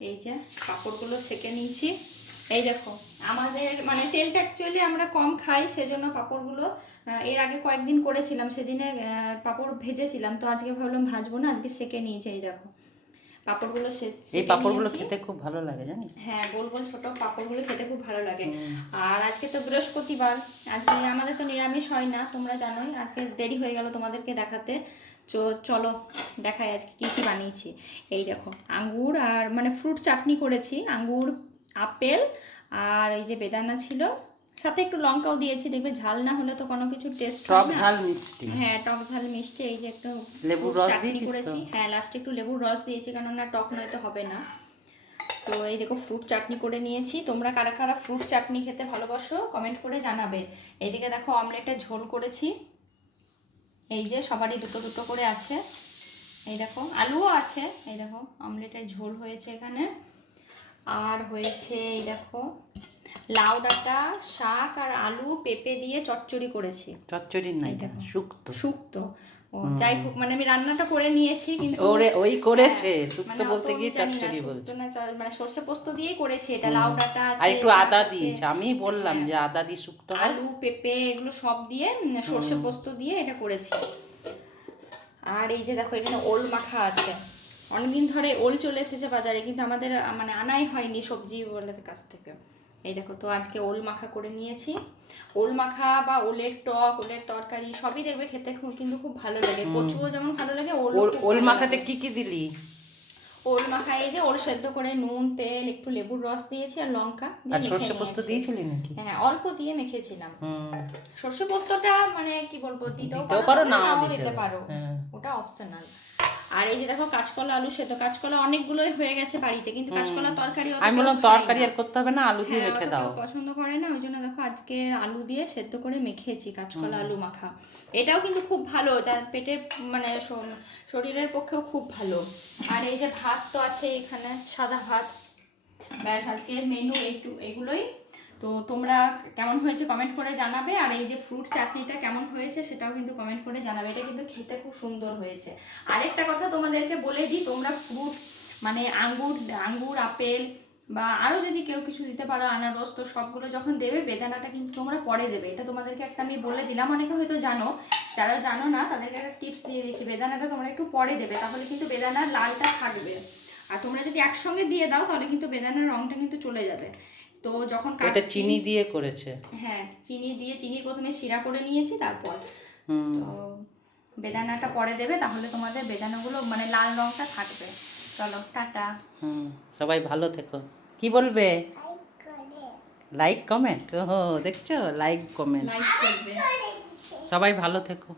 এই যে পাঁপড়গুলো সেঁকে নিয়েছি। এই দেখো আমাদের মানে তেলটা অ্যাকচুয়ালি আমরা কম খাই, সেজন্য পাঁপড়গুলো এর আগে কয়েকদিন করেছিলাম, সেদিনে পাঁপড় ভেজেছিলাম, তো আজকে ভাবলাম ভাজবো না, আজকে সেঁকে নিয়েছি। এই দেখো পাঁপড়গুলো এই পাঁপড়গুলো খেতে খুব ভালো লাগে জানিস। হ্যাঁ, গোল গোল ছোট পাঁপড়গুলো খেতে খুব ভালো লাগে। আর আজকে তো বৃহস্পতিবার, আজকে আমাদের তো নিরামিষ হয় না, তোমরা জানোই। আজকে দেরি হয়ে গেল তোমাদেরকে দেখাতে, তো চলো দেখাই আজকে কী কী বানিয়েছি। এই দেখো আঙ্গুর আর মানে ফ্রুট চাটনি করেছি, আঙ্গুর, আপেল আর এই যে বেদানা ছিল, সাথে একটু লঙ্কাও দিয়েছি। দেখবে ঝাল না হলে তো কোনো কিছু টেস্ট হয় না। টক ঝাল মিষ্টি। হ্যাঁ, টক ঝাল মিষ্টি। এই যে একটু লেবুর রস চাটনি দিয়েছিস করেছি। হ্যাঁ, লাস্টে একটু লেবুর রস দিয়েছি, কারণ না টক নয়তো হবে না। তো এই দেখো ফ্রুট চাটনি করে নিয়েছি। তোমরা কারা কারা ফ্রুট চাটনি খেতে ভালোবাসো কমেন্ট করে জানাবে। এইদিকে দেখো অমলেটের ঝোল করেছি, এই যে সবারই দুটো দুটো করে আছে। এই দেখো আলুও আছে, এই দেখো অমলেটের ঝোল হয়েছে এখানে। আর হয়েছে এই দেখো লাউ ডাঁটা শাক আর আলু পেঁপে দিয়ে চচ্চড়ি করেছি। চচ্চড়ি নাই, শুক্তো। শুক্তো, ও যাই হোক, মানে আমি রান্নাটা করে নিয়েছি, কিন্তু ওই করেছে শুক্তো মানে বলতে গিয়ে চচ্চড়ি বলছে। মানে সর্ষে পোস্ত দিয়ে করেছি এটা। লাউ ডাঁটা আছে আর একটু শাক আদা আছে, দিয়েছে, আমি বললাম যে আদা দিয়ে শুক্তো হয়। আলু পেঁপে এগুলো সব দিয়ে সর্ষে পোস্ত দিয়ে এটা করেছি। আর এই যে দেখো এখানে ওল মাখা আছে, অনেকদিন ধরে ওল চলে এসেছে বাজারে, কিন্তু আমাদের মানে আনাই হয়নি সবজি ওয়ালাদের কাছ থেকে। এই দেখো, তো আজকে ওল মাখা করে নিয়েছি। ওল মাখা বা ওলের টক, ওলের তরকারি সবই দেখবে খেতে কিন্তু খুব ভালো লাগে। কচুও যেমন ভালো লাগে, ওল মাখাতে কি কি দিলি? ওল মাখা এই যে ওল সেদ্ধ করে নুন তেল একটু লেবুর রস দিয়েছি আর লঙ্কা দিয়ে মেখে সর্ষে পোস্ত দিয়েছিলি নাকি? হ্যাঁ, অল্প দিয়ে মেখেছিলাম। সর্ষে পোস্তটা মানে কি বলবো, দিতেও পারো নাও নাও দিতে পারো, ওটা অপশনাল। আর এই যে দেখো কাঁচকলা আলু সেদ্ধ, কাঁচকলা অনেকগুলোই হয়ে গেছে বাড়িতে, কিন্তু কাঁচকলা তরকারি আমি বললাম তরকারি আর করতে হবে না, আলু দিয়ে মেখে দাও। পছন্দ করে না, ওই জন্য দেখো আজকে আলু দিয়ে সেদ্ধ করে মেখেছি কাঁচকলা আলু মাখা। এটাও কিন্তু খুব ভালো, যার পেটে মানে শরীরের পক্ষেও খুব ভালো। আর এই যে ভাত তো আছে এখানে, সাদা ভাত। ব্যাস, আজকের মেনু একটু এগুলোই। তো তোমরা কেমন হয়েছে কমেন্ট করে জানাবে। আর এই যে ফ্রুট চাটনিটা কেমন হয়েছে সেটাও কিন্তু কমেন্ট করে জানাবে। এটা কিন্তু খেতে খুব সুন্দর হয়েছে। আরেকটা কথা তোমাদেরকে বলে দিই, তোমরা ফ্রুট মানে আঙ্গুর আপেল বা আরও যদি কেউ কিছু দিতে পারো, আনারস, তো সবগুলো যখন দেবে বেদানাটা কিন্তু তোমরা পরে দেবে। এটা তোমাদেরকে একটা আমি বলে দিলাম, অনেকে হয়তো জানো, যারা জানো না তাদেরকে একটা টিপস দিয়ে দিচ্ছি। বেদানাটা তোমরা একটু পরে দেবে, তাহলে কিন্তু বেদানার লালটা থাকবে। আর তোমরা যদি একসঙ্গে দিয়ে দাও তাহলে কিন্তু বেদানার রংটা কিন্তু চলে যাবে। তো যখন এটা চিনি দিয়ে করেছে। হ্যাঁ, চিনি দিয়ে, চিনি প্রথমে শিরা করে নিয়েছি, তারপর তো বেদানাটা পরে দেবে, তাহলে তোমাদের বেদানাগুলো মানে লাল রংটা থাকবে। চলো টাটা। সবাই ভালো থেকো। কি বলবে? Like comment. ও দেখছো, লাইক কমেন্ট। লাইক করবে। সবাই ভালো থেকো।